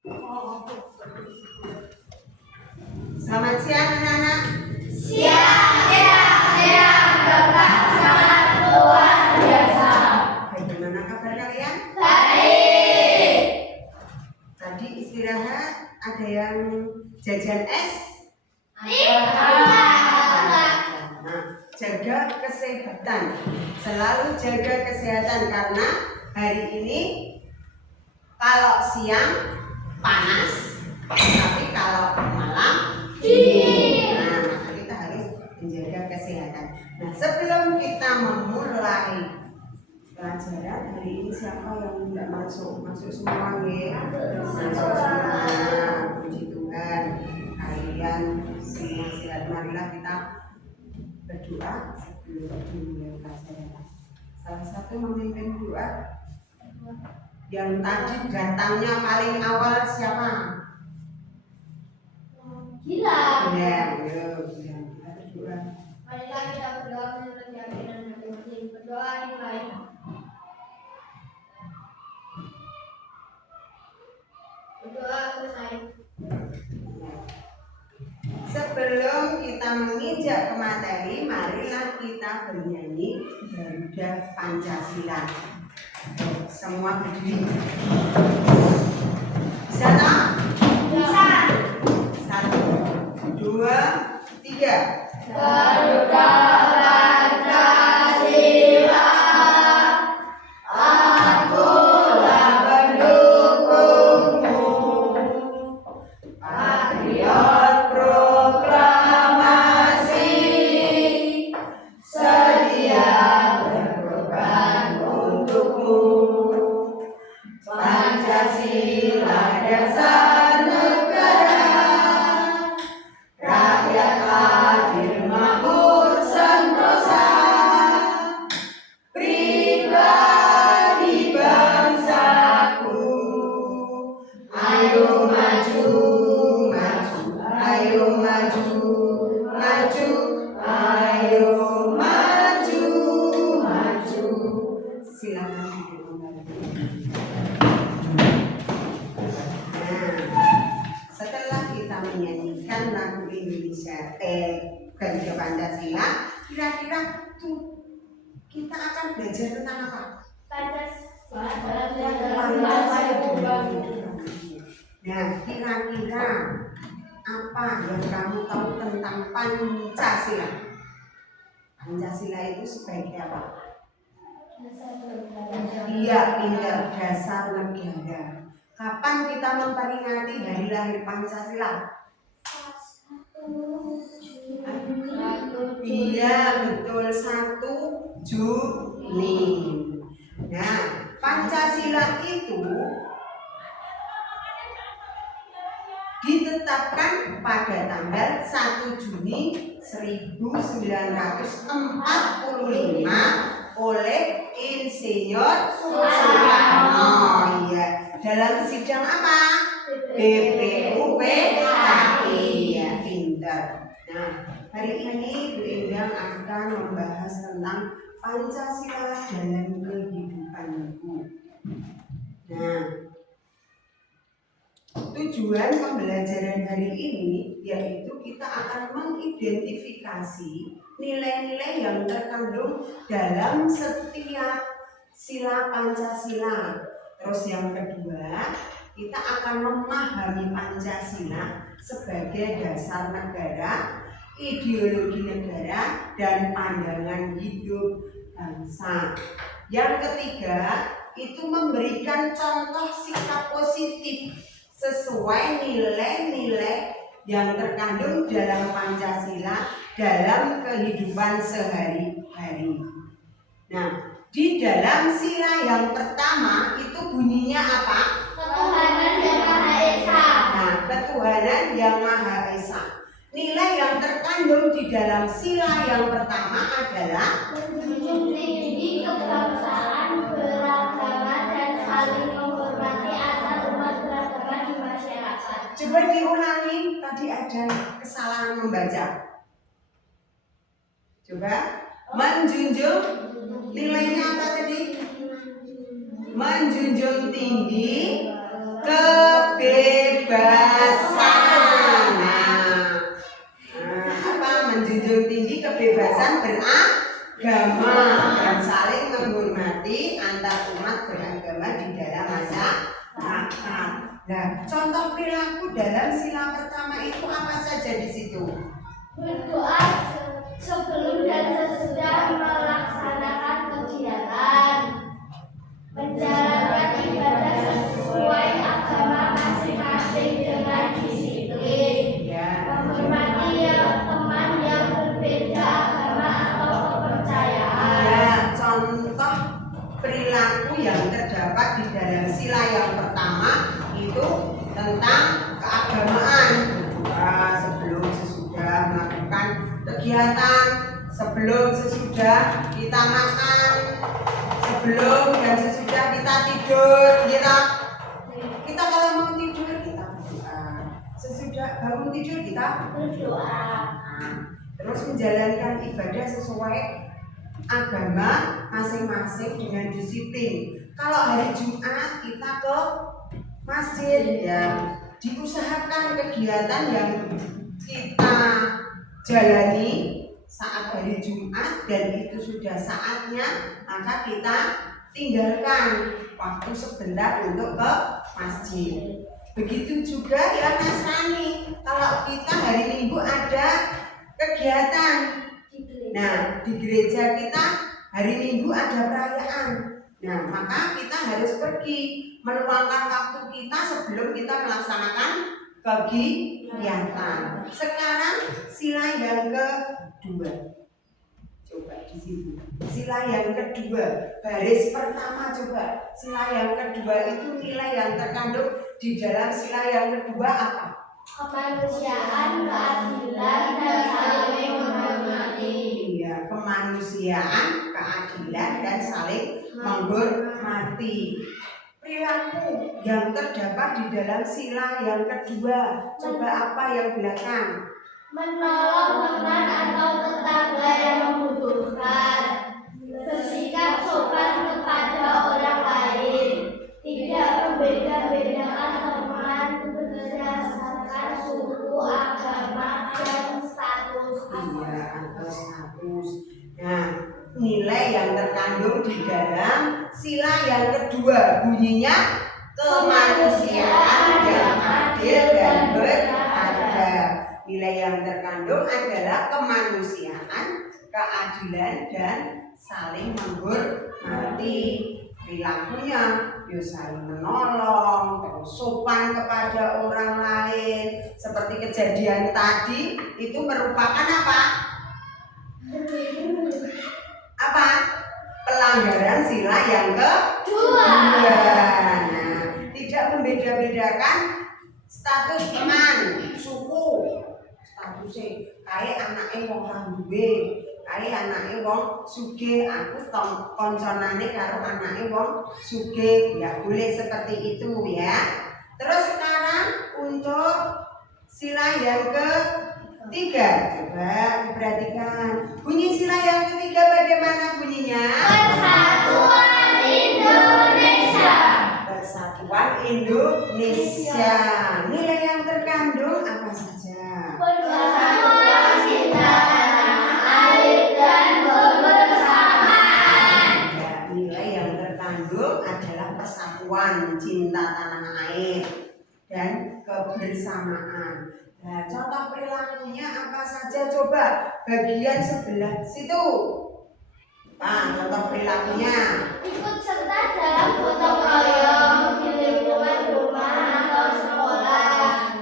Selamat siang anak-anak. Siang, Bapak, sangat luar biasa. Bagaimana kabar kalian? Baik. Tadi istirahat, ada yang jajan es? Tidak. Nah, jaga kesehatan. Selalu jaga kesehatan karena hari ini kalau siang panas, tapi kalau malam dingin. Nah, maka kita harus menjaga kesehatan. Nah, sebelum kita memulai pelajaran hari ini, siapa yang tidak masuk? Masuk semua ya? Masuk semua. Puji Tuhan. Kalian semua silat, marilah kita berdoa sebelum memulai pelajaran. Salah satu memimpin doa yang tadi datangnya paling awal siapa? Gila. Ya, kita berdoa. Marilah kita berdoa menurut keyakinan masing-masing. Berdoa dimulai. Berdoa selesai. Sebelum kita menginjak ke materi, marilah kita bernyanyi Garuda Pancasila. Semua berdiri. Bisa tak? Bisa. 1, 2, 3. Garuda Pancasila, akulah pendukungmu. Patriot proklamasi, sedia berkorban untukmu. Pancasila dasar negara, rakyat adil makmur sentosa, pribadi bangsaku. Ayo maju, maju, ayo maju, maju, ayo maju, maju. Silakan duduk kembali. Setelah kita menyanyikan lagu Indonesia Garuda Pancasila, kira-kira tuh kita akan belajar tentang apa? Nah, kira-kira apa yang kamu tahu tentang Pancasila? Pancasila itu sebagai apa? Iya, pinter, dasar negara. Kapan kita memperingati hari lahir Pancasila? Iya, betul, 1 Juni. Nah, Pancasila itu ditetapkan pada tanggal 1 Juni 1945 oleh Insinyur Soekarno. Iya, dalam sidang apa? BPUPKI. Ya, pintar. Nah, hari ini Bu Endang akan membahas tentang Pancasila dalam kehidupanku. Nah, tujuan pembelajaran hari ini yaitu kita akan mengidentifikasi nilai-nilai yang terkandung dalam setiap sila Pancasila. Terus yang kedua, kita akan memahami Pancasila sebagai dasar negara, ideologi negara, dan pandangan hidup bangsa. Yang ketiga, itu memberikan contoh sikap positif sesuai nilai-nilai yang terkandung dalam Pancasila dalam kehidupan sehari-hari. Nah, di dalam sila yang pertama itu bunyinya apa? Ketuhanan yang Maha Esa. Nah, ketuhanan yang Maha Esa. Nilai yang terkandung di dalam sila yang pertama adalah Menjunjung tinggi kebangsaan, beragama, dan saling menghormati antar umat beragama di masyarakat. Coba diulangi, tadi ada kesalahan membaca. Coba, menjunjung nilainya apa tadi? Menjunjung tinggi kebebasan. agama dan saling menghormati antar umat beragama di dalam masyarakat. Nah, contoh perilaku dalam sila pertama itu apa saja di situ? Berdoa sebelum dan sesudah melaksanakan kegiatan, menjalankan ibadah sesuai agama masing-masing dengan disiplin, menghormati teman yang berbeda agama atau kepercayaan. Ya, contoh perilaku yang terdapat di dalam sila yang pertama itu tentang keagamaan. Berdoa sebelum sesudah melakukan kegiatan, sebelum sesudah kita makan, sebelum dan sesudah kita tidur. Kita kalau mau tidur kita berdoa, sesudah bangun tidur kita Berdoa. terus menjalankan ibadah sesuai agama masing-masing dengan disiplin. Kalau hari Jumat kita ke masjid, ya diusahakan kegiatan yang kita jalani saat hari Jumat dan itu sudah saatnya, maka kita tinggalkan waktu sebentar untuk ke masjid. Begitu juga yang Nasrani, kalau kita hari Minggu ada kegiatan, nah di gereja kita hari Minggu ada perayaan, nah maka kita harus pergi meluangkan waktu kita sebelum kita melaksanakan kegiatan. Sekarang sila yang kedua, coba di situ sila yang kedua, baris pertama, coba sila yang kedua itu nilai yang terkandung di dalam sila yang kedua apa? Kemanusiaan, keadilan, dan saling menghormati. Iya, kemanusiaan, keadilan, dan saling menghormati. Perilaku yang terdapat di dalam sila yang kedua, coba apa yang belakang? Menolong teman atau tetangga yang membutuhkan, bersikap sopan kepada orang lain, tidak membeda-bedakan teman berdasarkan suku, agama, dan status. Iya, atau status. Nah, nilai yang terkandung di dalam sila yang kedua bunyinya kemanusiaan yang adil dan beradab. Nilai yang terkandung adalah kemanusiaan, keadilan, dan saling menghormati. Perilakunya saling menolong, terus sopan kepada orang lain. Seperti kejadian tadi itu merupakan apa? Apa? Pelanggaran sila yang kedua. Nah, tidak membeda-bedakan status teman, suku, statusnya kayak anaknya wong ra duwe, kayak anaknya wong sugih, aku konconane karo anaknya wong sugih, nggak boleh seperti itu ya. Terus sekarang untuk sila yang ketiga, coba perhatikan bunyi sila yang ketiga bagaimana bunyinya? Persatuan Indonesia. Persatuan Indonesia. Nilai yang terkandung apa saja? Persatuan cinta tanah air dan kebersamaan. Ya, nilai yang terkandung adalah persatuan cinta tanah air dan kebersamaan. Nah, contoh perilakunya apa saja coba bagian sebelah situ. Nah, contoh perilakunya. Ikut serta dalam gotong royong di lingkungan rumah atau sekolah,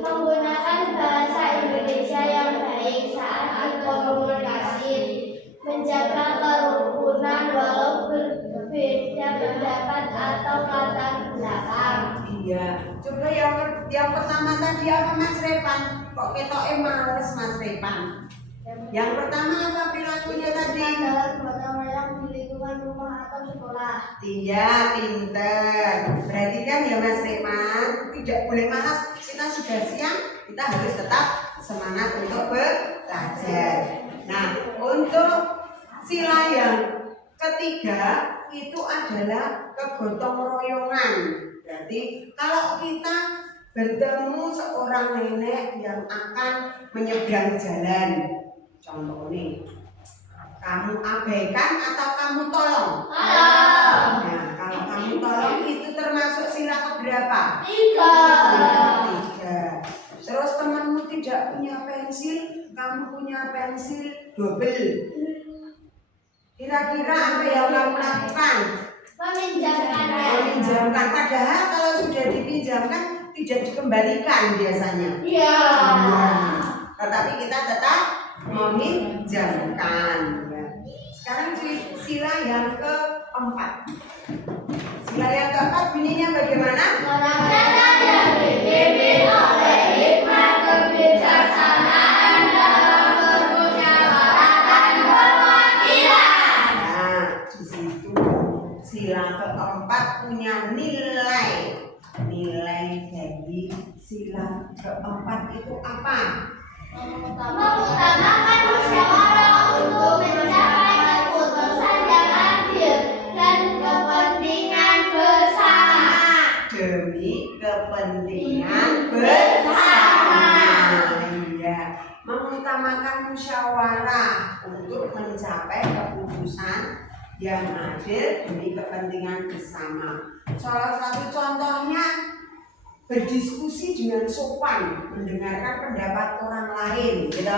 menggunakan bahasa Indonesia yang baik saat berkomunikasi, menjaga kerukunan walau berbeda pendapat atau latar belakang. Iya, coba yang pertama tadi apa Mas Repan? Kok ketoknya males Mas Repan? Yang pertama apa perilakunya tadi? Dalam gotong royong di lingkungan rumah atau sekolah. Iya, pinter. Berarti kan ya Mas Repan, tidak boleh malas. Kita sudah siang, kita harus tetap semangat untuk belajar. Nah, untuk sila yang ketiga itu adalah kegotong royongan. Berarti kalau kita bertemu seorang nenek yang akan menyeberang jalan, contoh nih, Kamu abaikan atau kamu tolong? Tolong. Nah, kalau kamu tolong itu termasuk sila keberapa? 3. Terus temanmu tidak punya pensil, kamu punya pensil double. Kira-kira apa yang kamu lakukan? Meminjamkannya. Meminjamkan. Padahal kalau sudah dipinjamkan tidak dikembalikan biasanya. Iya. Tetapi kita tetap meminjamkan. Ya. Sekarang sila yang keempat. Sila yang keempat bunyinya bagaimana? Orang kata yang dipimpin oleh hikmat kebijaksanaan dalam permusyawaratan perwakilan. Nah, di situ sila keempat punya nilai. Nilai dari sila keempat itu apa? Mengutamakan musyawarah untuk mencapai keputusan yang adil dan kepentingan bersama. Demi kepentingan bersama. Iya, mengutamakan musyawarah untuk mencapai keputusan yang adil demi kepentingan bersama. Salah satu contohnya berdiskusi dengan sopan, mendengarkan pendapat orang lain, gitu.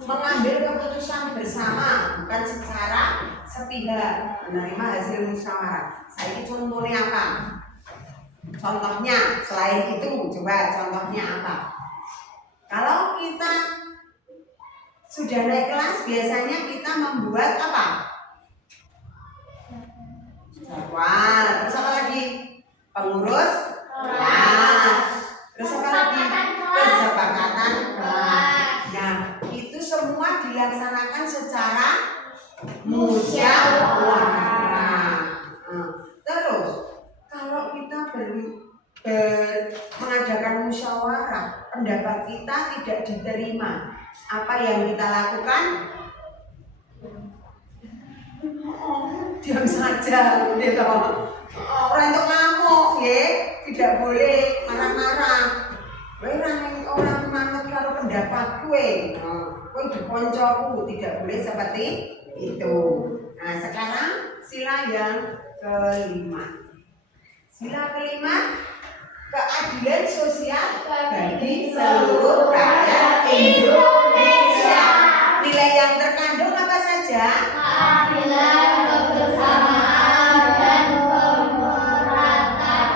Mengambil keputusan bersama, bukan secara sepihak, menerima hasil musyawarah. Saya contohnya apa? Contohnya selain itu, coba contohnya apa? Kalau kita sudah naik kelas, biasanya kita membuat apa? Jadwal. Terus apa lagi? Pengurus kelas. Terus apa lagi? Kesepakatan kelas. Nah, itu semua dilaksanakan secara musyawarah. Terus kalau kita mengadakan musyawarah, pendapat kita tidak diterima, apa yang kita lakukan? Diam saja, gitu. Orang itu ngamuk, ya, tidak boleh marah-marah. Orang manut kalau pendapat gue, diponcoku, tidak boleh seperti itu. Nah, sekarang sila yang kelima. Sila kelima, keadilan sosial bagi seluruh rakyat Indonesia. Nilai yang terkandung apa saja? Keadilan, kebersamaan, dan pemerataan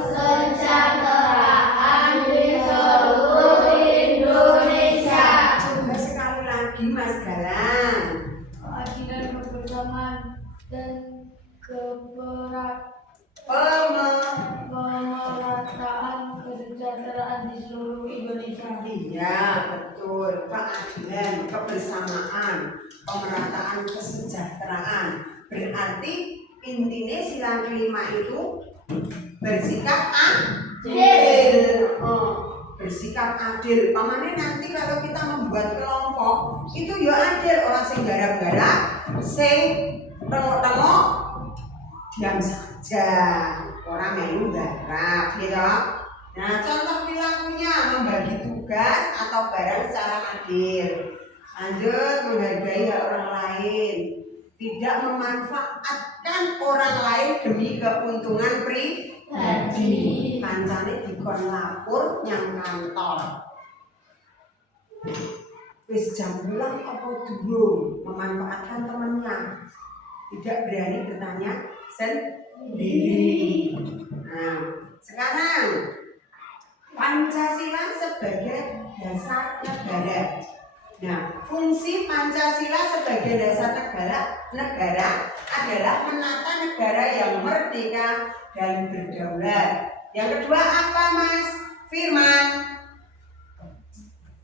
kesejahteraan di seluruh Indonesia. Coba sekali lagi Mas Galang. Keadilan, kebersamaan, dan pemerataan kesejahteraan di seluruh Indonesia. Iya, betul. Keadilan, kebersamaan, pemerataan kesejahteraan. Berarti intinya sila kelima itu bersikap adil. Bersikap adil. Pamane nanti kalau kita membuat kelompok itu ya adil. Orang sing garap-garap, sing tengok-tengok, diam saja. Orang melu garap, gitu. Nah, contoh perilakunya membagi tugas atau barang secara adil. Lanjut, menghargai hak orang lain. Tidak memanfaatkan orang lain demi keuntungan pribadi. Kancane dikon lapor nyang kantor. Wis jam pulang apa durung, memanfaatkan temannya. Tidak berani bertanya sendiri. Nah, sekarang Pancasila sebagai dasar negara. Nah, fungsi Pancasila sebagai dasar negara adalah menata negara yang merdeka dan berdaulat. Yang kedua apa, Mas Firman?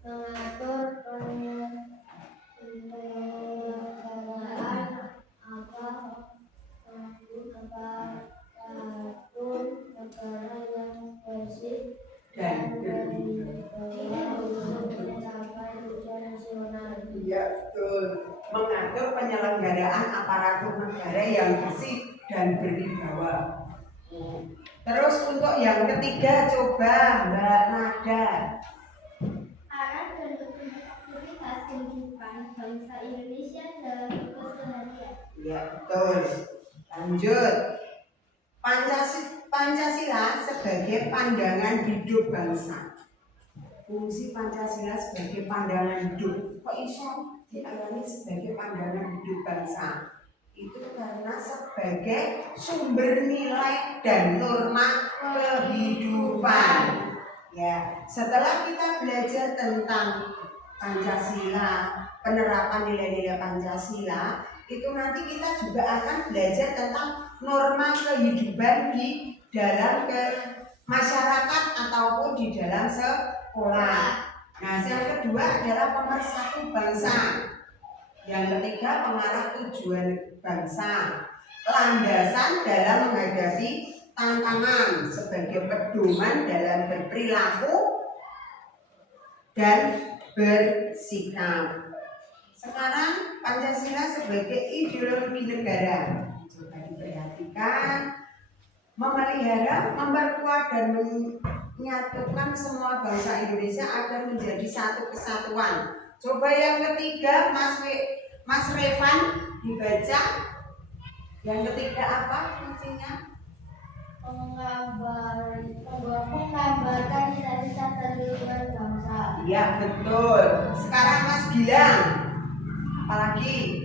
Mengatur penyelenggaraan negara yang bersih dan berdaulat untuk mencapai tujuan nasional. Iya, betul. Mengatur penyelenggaraan aparatur negara yang bersih dan berwibawa. Terus untuk yang ketiga coba Mbak Nada. Arah dan aktivitas kehidupan bangsa Indonesia dalam Lanjut. Pancasila sebagai pandangan hidup bangsa. Fungsi Pancasila sebagai pandangan hidup. Kok iso diarani sebagai pandangan hidup bangsa? Itu karena sebagai sumber nilai dan norma kehidupan. Ya, setelah kita belajar tentang Pancasila, penerapan nilai-nilai Pancasila, itu nanti kita juga akan belajar tentang norma kehidupan di dalam masyarakat ataupun di dalam sekolah. Nah, yang kedua adalah pemersatu bangsa. Yang ketiga, pengarah tujuan bangsa. Landasan dalam menghadapi tantangan sebagai pedoman dalam berperilaku dan bersikap. Sekarang Pancasila sebagai ideologi negara. Coba diperhatikan. Memelihara, memperkuat dan menyatukan semua bangsa Indonesia agar menjadi satu kesatuan. Coba yang ketiga, Mas Revan dibaca. Yang ketiga apa fungsinya? Menggambarkan cita-cita kehidupan bangsa. Iya betul. Sekarang Mas Gilang, apalagi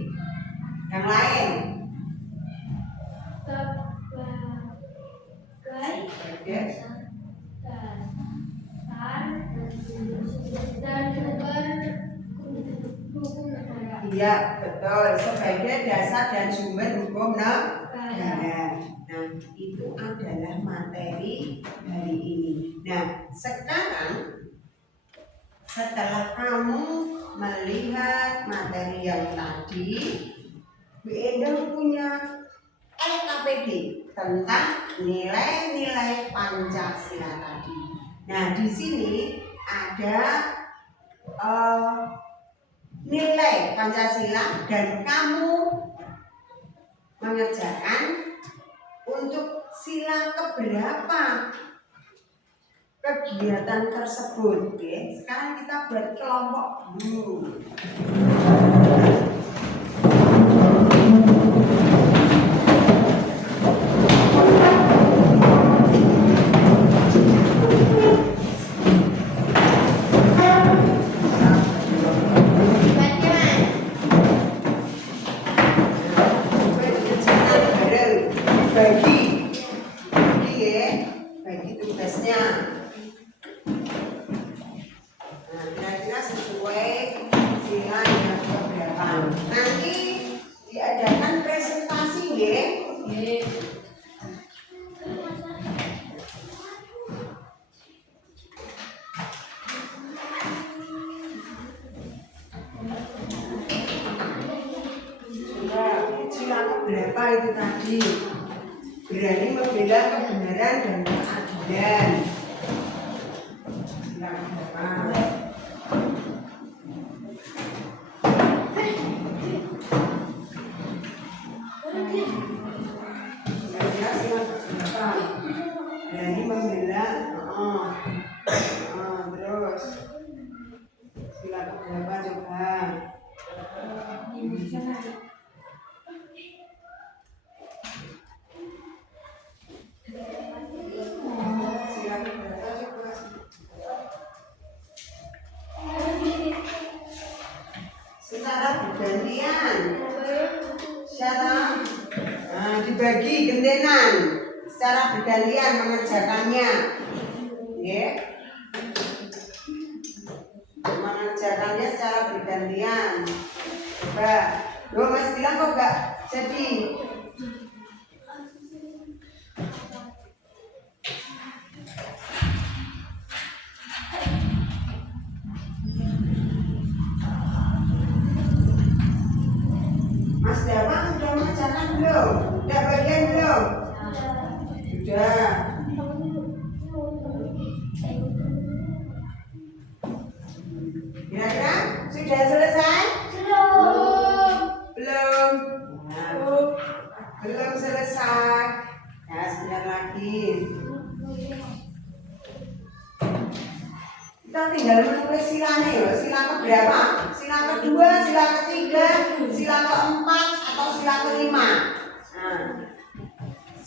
yang lain? Iya betul, sebagai dasar dan sumber hukum negara. Nah itu adalah materi hari ini. Nah sekarang setelah kamu melihat materi yang tadi, Bu Endang punya LKPD tentang nilai-nilai Pancasila tadi. Nah, di sini ada nilai Pancasila dan kamu mengerjakan untuk sila keberapa kegiatan tersebut. Oke, sekarang kita buat kelompok dulu. Bagi tugasnya. Nah, kira-kira sesuai sila yang keberapa. Nanti diadakan presentasi ya. Sila keberapa itu tadi? Berani membela kebenaran dan keadilan. Sila keberapa? Kira-kira sila keberapa? Berani membela. Terus sila keberapa coba? Secara bergantian, dibagi gentenan secara bergantian mengerjakannya, ya. Mengerjakannya secara bergantian. Coba, Mas bilang kok enggak jadi. Mas Dewa sudah mengerjakan belum? Sudah bagian belum? Sudah. Kira-kira sudah selesai? Belum. Nah, belum selesai. Ya, sebentar lagi. Kita tinggal menulis silanya ya. Sila keberapa? Sila kedua, sila ketiga, sila keempat, atau sila kelima. Nah,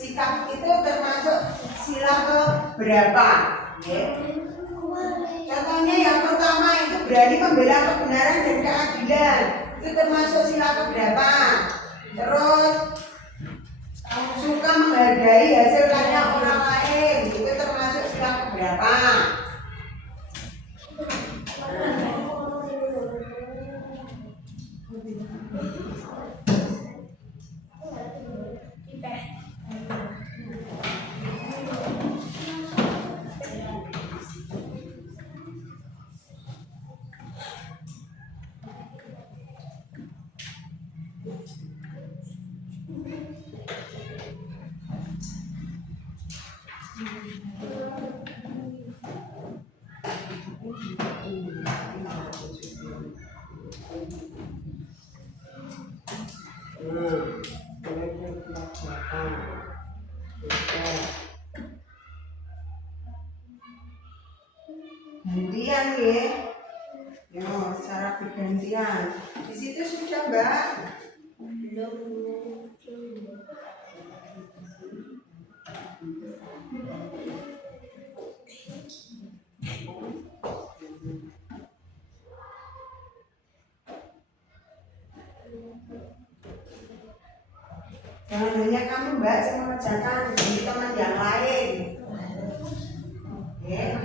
sikap itu termasuk sila ke berapa? Ya. Contohnya yang pertama itu berani membela kebenaran dan keadilan. Itu termasuk sila ke berapa? Terus suka menghargai hasil karya orang lain. Itu termasuk sila ke berapa? Gantian ya, yo secara bergantian. Di situ sudah Mbak. Jangan hanya kamu Mbak yang mengerjakan di teman yang lain. Ya.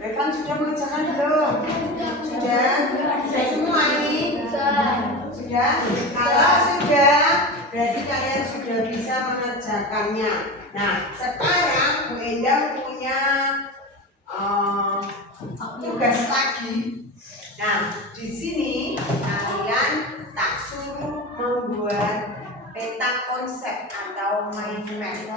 Revan sudah mengerjakan belum? Sudah? Sudah semua ini? Sudah? Kalau sudah, berarti kalian sudah bisa mengerjakannya. Nah, sekarang Bu Endang punya tugas lagi. Nah, di sini kalian tak suruh membuat peta konsep atau mind map.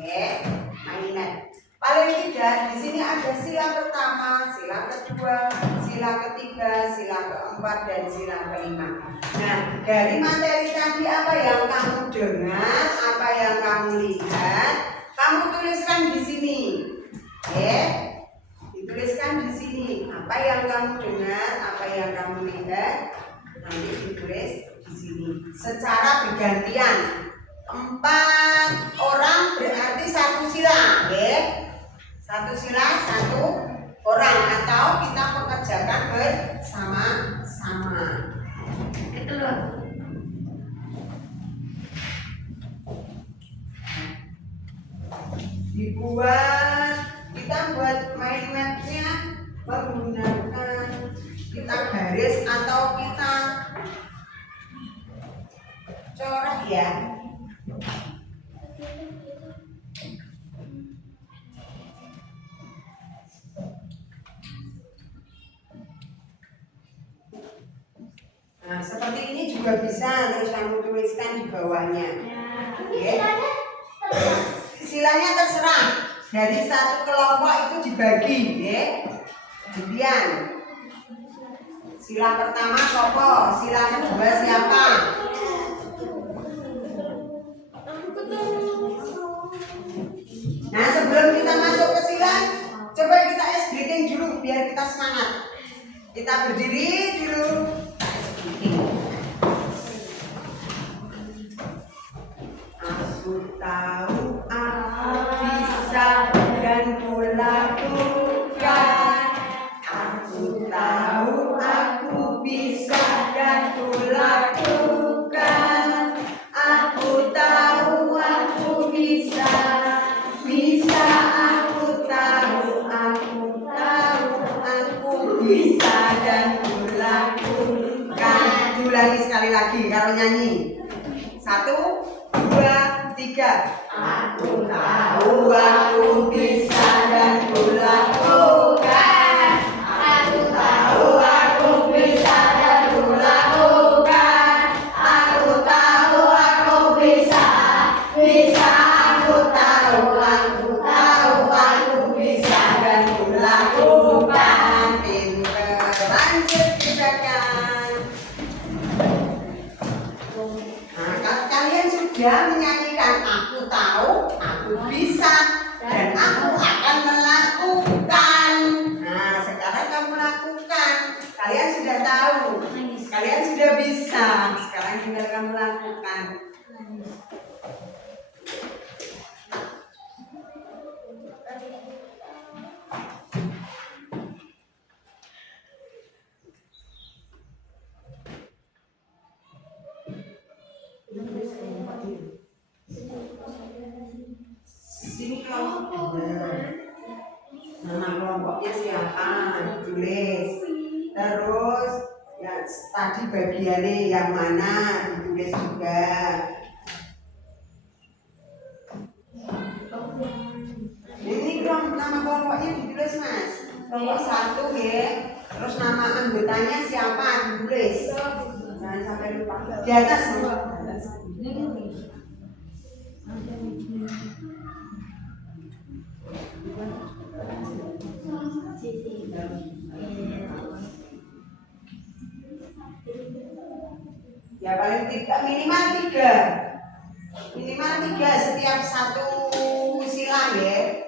Ya, mind map. Paling tidak di sini ada sila pertama, sila kedua, sila ketiga, sila keempat, dan sila kelima. Nah, dari materi tadi apa yang kamu dengar, apa yang kamu lihat, kamu tuliskan di sini. Ya, dituliskan di sini. Apa yang kamu dengar, apa yang kamu lihat, nanti ditulis di sini. Secara bergantian. 4 orang berarti 1 sila, ya. 1 sila 1 orang, atau kita pekerjakan bersama-sama. Dibuat, kita buat mind mapnya menggunakan kita garis atau kita coret ya. Nah, seperti ini juga bisa, terus kamu tuliskan di bawahnya. Silanya terserah. Dari satu kelompok itu dibagi, ya. Kemudian sila pertama sopo, sila kedua siapa? Nah, sebelum kita masuk ke sila, coba kita ice breathing dulu biar kita semangat. Kita berdiri dulu. Aku tahu aku bisa dan kulakukan. Aku tahu aku bisa dan kulakukan. Aku tahu aku bisa. Bisa aku tahu aku bisa dan kulakukan. Diulangi sekali lagi kalau nyanyi. 1, 2, 3. Aku tahu aku bisa dan kulakukan. sudah menyanyikan aku tahu, aku bisa, dan aku akan melakukan. Nah, sekarang kamu lakukan. Kalian sudah tahu, kalian sudah bisa. Sekarang tinggal kamu lakukan. Sini kelompok. Nama kelompoknya siapa? Ditulis. Terus ya tadi bagiannya yang mana ditulis juga. Ini nama kelompoknya ditulis Mas. Kelompok 1 ya. Terus nama anggotanya siapa ditulis. Jangan sampai lupa. Di atas Mas. Ya paling tidak minimal 3. Minimal 3 setiap satu sila ya.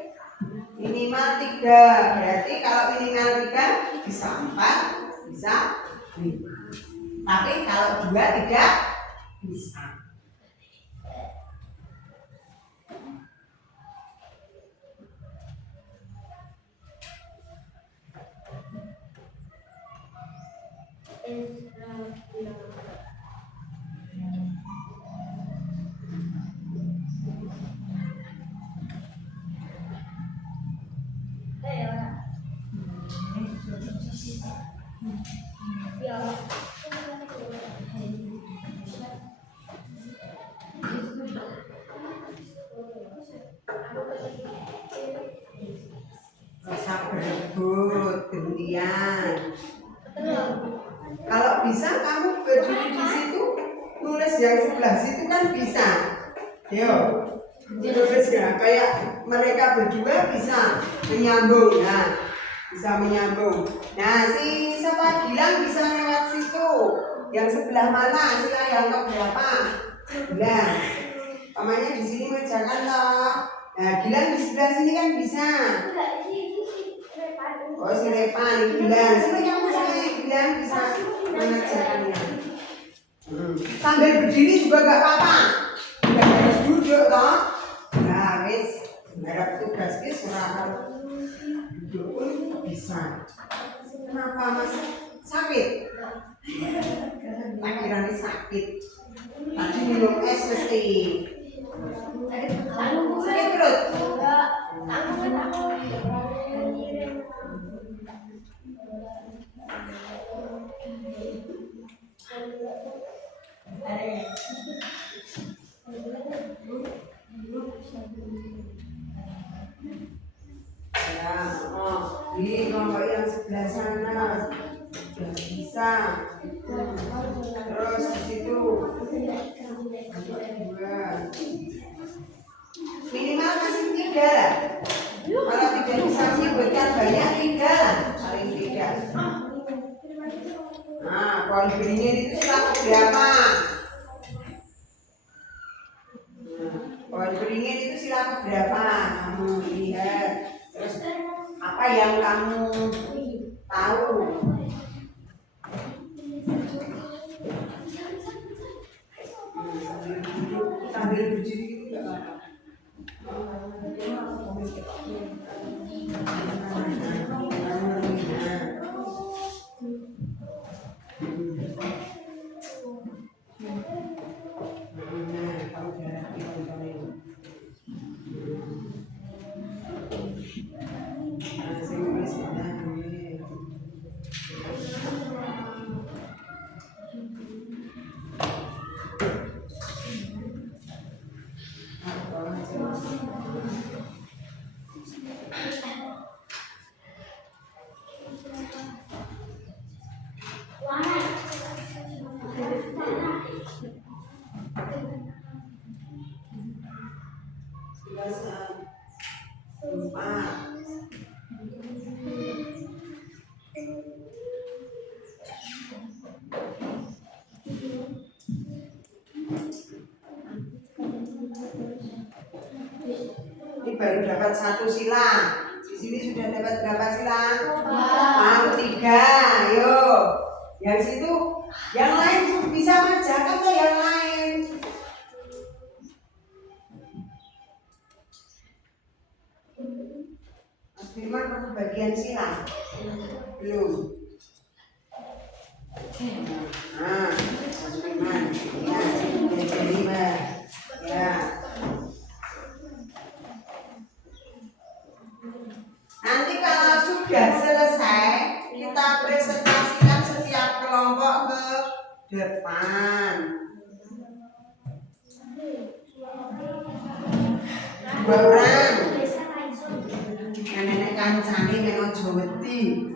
Minimal 3. Berarti kalau minimal 3 bisa 4, bisa 5. Tapi kalau 2 tidak bisa. Rasa berebut, gantian. Kalau bisa kamu berdiri di situ, nulis yang sebelah situ kan bisa. Yo, nulis ya, kayak mereka berdua bisa menyambung, nah, bisa menyambung. Nah, si siapa Gilang bisa lewat situ. Yang sebelah mana? Sila yang berapa? Gilang. Pamannya di sini mengerjakan toh. Nah, Gilang di sebelah sini kan bisa. Oh, si Repan, Gilang. Sini kamu sini, Gilang bisa mengerjakannya. Sambil berdiri juga gak apa-apa. Gak harus duduk toh. Nah, wis, harap tugas wis ora duduk pun bisa. Kenapa Mas? Sakit? Akhirannya sakit. Tadi minum es mesti. Sakit perut? Ya, oh, di kelompok yang sebelah sana sudah bisa. Terus di situ dua. Minimal masih 3 lah. Kalau tidak bisa menyebutkan banyak 3 lah, paling tidak. Nah, poin beringin itu sila berapa? Poin beringin itu sila berapa? Kamu lihat. Terus apa yang kamu tahu? Sambil berdiri itu enggak baru dapat 1 sila. Di sini sudah dapat berapa sila? 3. Ayo. Yang situ, yang lain bisa mengerjakan atau yang lain? Mas Firman perlu bagian sila? Belum. Nah, Mas Firman, ya, sudah 5. Ya. Nanti kalau sudah selesai, kita presentasikan setiap kelompok ke depan. 2 orang. Nenek kancane meno jaweti.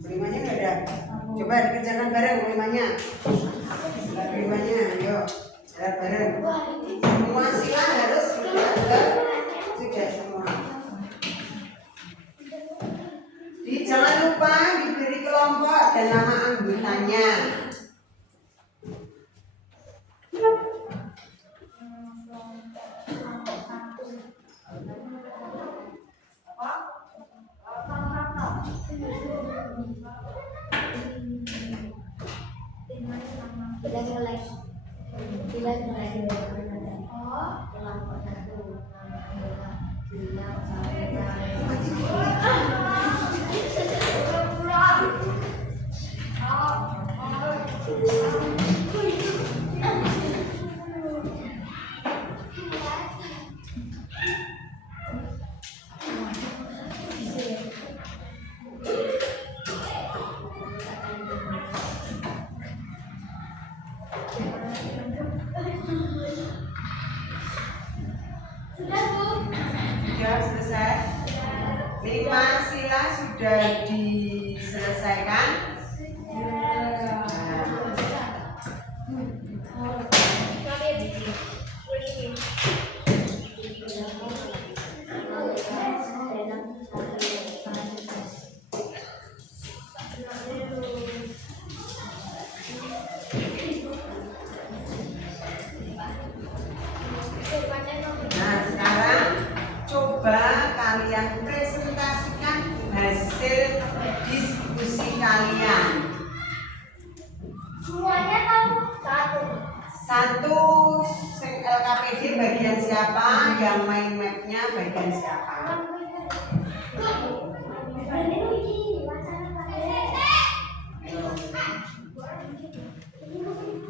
Kelimanya nggak ada. Coba dikerjakan bareng kelimanya. Kelimanya, ayo jalan bareng. Semua sila harus sudah semua. Jangan lupa diberi kelompok dan nama anggotanya. Sudah selesai? 5 sila sudah diselesaikan? satu sing LKPD bagian siapa, yang main mapnya bagian siapa?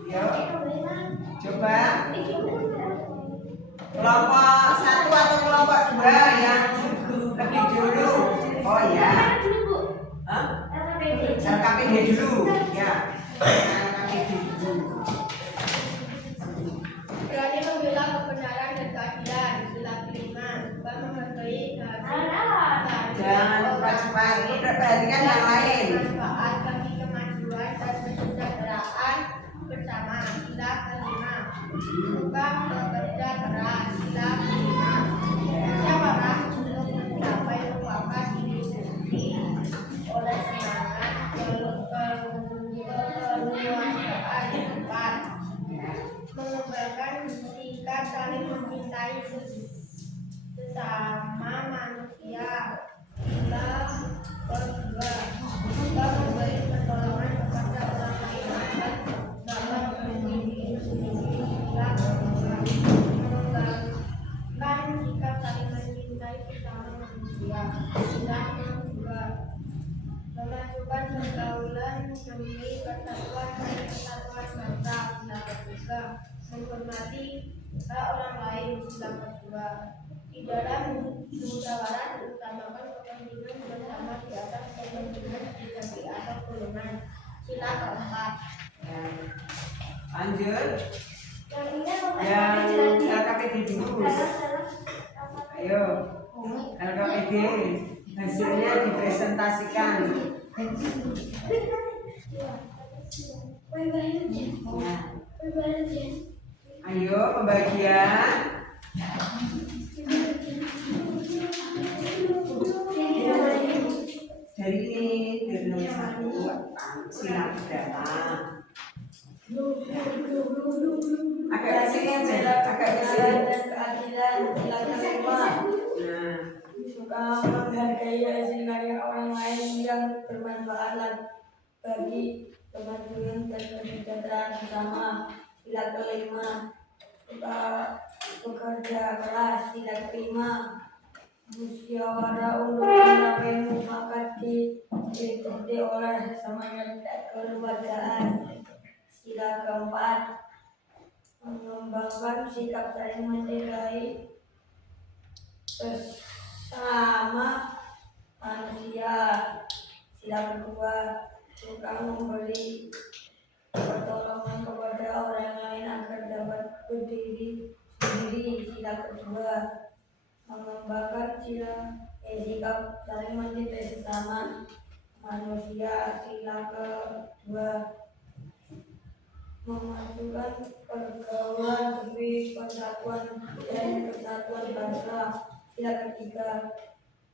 Ayo, coba kelompok satu atau kelompok dua yang lebih dulu? Oh ya, hah? LKPD dulu, ya. LKPD dulu. Berani membela kebenaran dan keadilan. Sila kelima, juga menghargai kehasil. Jangan cepat-cepat, perhatikan yang lain. Manfaat bagi kemajuan dan kesejahteraan bersama. Sila kelima, suka bekerja keras. Sila kelima, musyawarah untuk mencapai mufakat diri sendiri oleh semangat keluargaan tempat. Mengembangkan sikap saling mencintai sesama manusia. Sila kedua, juga memberi pertolongan kepada orang lain agar dapat melindungi diri sendiri. Sila kedua, mengembangkan sikap saling mencintai sesama manusia. Sila kedua, memajukan pergaulan demi persatuan dan kesatuan bangsa. Sila ketiga, menghormati hak orang lain. Sila kedua, di dalam musyawarah diutamakan kepentingan bersama di atas kepentingan pribadi atau golongan. Sila keempat, Ya. Lanjut, yang LKPD dulu. Ayo, LKPD hasilnya dipresentasikan. Nah, ayo pembagian. Dari ini, dari nomor satu, silang berapa? Agak kesini aja, agak kesini. Dan keadilan sila kelima, Nah, suka menghargai hasil karya orang lain yang bermanfaat bagi kemajuan dan kesejahteraan bersama. Sila kelima, suka bekerja keras. Sila kelima, musyawarah untuk mencapai mufakat diikuti oleh semangat kekeluargaan. Sila keempat, mengembangkan sikap saling mencintai sesama manusia. Sila kedua, suka memberi pertolongan kepada orang lain agar dapat berdiri sendiri. Sila kedua, mengembangkan sikap saling mencintai sesama manusia. Sila kedua, memajukan pergaulan demi persatuan dan kesatuan bangsa. Sila ketiga,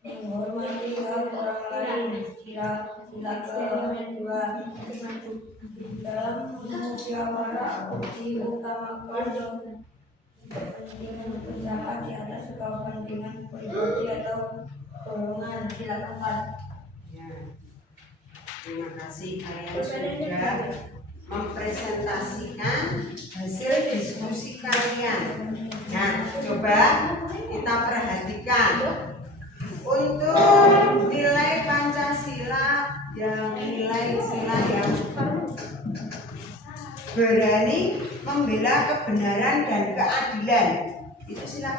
menghormati hak orang lain. Sila kedua, di dalam musyawarah diutamakan kepentingan bersama di atas kepentingan pribadi atau golongan. Sila keempat. ya. Terima kasih kalian sudah mempresentasikan hasil diskusi kalian. Nah, coba kita perhatikan untuk nilai Pancasila, yang nilai sila yang berani membela kebenaran dan keadilan, itu sila